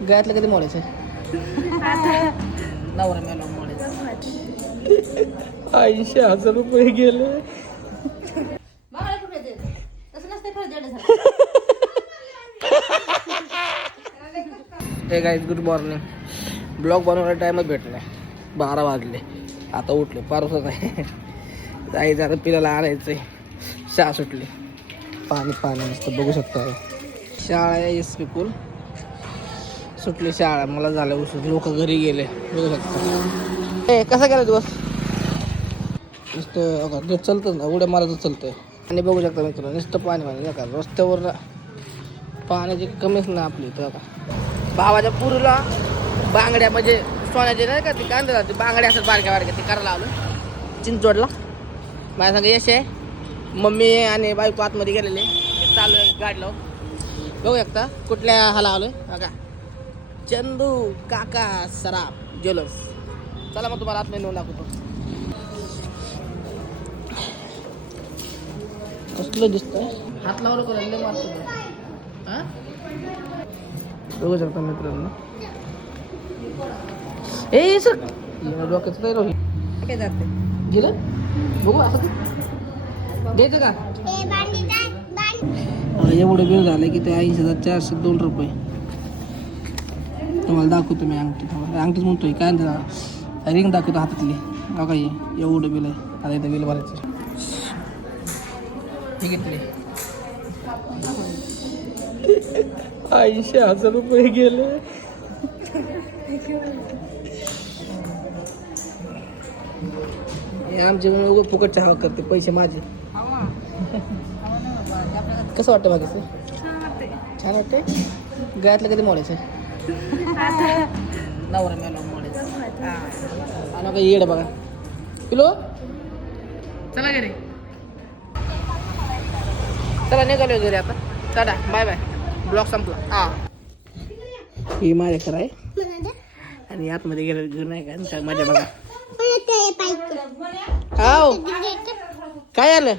गळ्यातलं कधी मोडायचं? नवरा मेला मोडायचं. 80,000 रुपये गेले. हे गाईज गुड मॉर्निंग. ब्लॉग बनवायला टाइमच भेटला नाही. 12 वाजले. आता उठले पारसच आहे. जायचं आता पिल्याला आणायचंय. शाळा सुटली. पाणी पाणी नुसतं बघू शकता. शाळा आहे SP पूल. सुटली शाळा. मला झालं उशीर. लोक घरी गेले बघू शकता. ए कसा गेला दिवस? नुसतं ते चालतं ना उड्या मारायचं चालतंय. आणि बघू शकता मित्रांनो नुसतं पाणी पाणी का रस्त्यावर पाण्याची कमीच नाही आपली इथं का. भावाच्या पुरीला बांगड्या म्हणजे सोन्याचे नाही का ते कांदा ते बांगड्या असतात बारक्या बारक्या ते करायला लावलं चिंचवडला. माझ्या सांगा यश आहे. मम्मी आणि बायको आतमध्ये गेलेले चालू आहे गाडी लावून. बघू शकता कुठल्या हाला आलोय बघा. चंदू काका सराफ ज्वेलर्स. चला मग तुम्हाला आतमध्ये नेऊन दाखवतो. कसलं दिसतंय. हात लावलं करून मारतो. हां बघू शकता मित्रांनो. ए सर डोक्याचं काय रोही काय जाते गेलं बघू असं द्यायचं का. एवढं बिल झालं की ते 80,402 रुपये. तुम्हाला दाखवतो मी अंगठी. अंगठीच म्हणतोय काय ना रिंग दाखवतो हातातली. बघा एवढं बिल आहे. आता इथं बिल भरायचं. हे घेतले 80,000 रुपये गेले. आमचे म्हणून फुकट चहा करते पैसे माझे. कसं वाटतं बाकीचं? छान वाटतंय. गळ्यातलं कधी मोडायचं? नवरा मेला मोडायचं. आणि काही येड बघा पिलो. चला घरी. चला निघालो घरी आता. चला बाय बाय. ब्लॉग संपला. हा ही माझ्याकडे आहे आणि आतमध्ये गेलं घर नाही का माझ्या बघा. हाव काय आलं?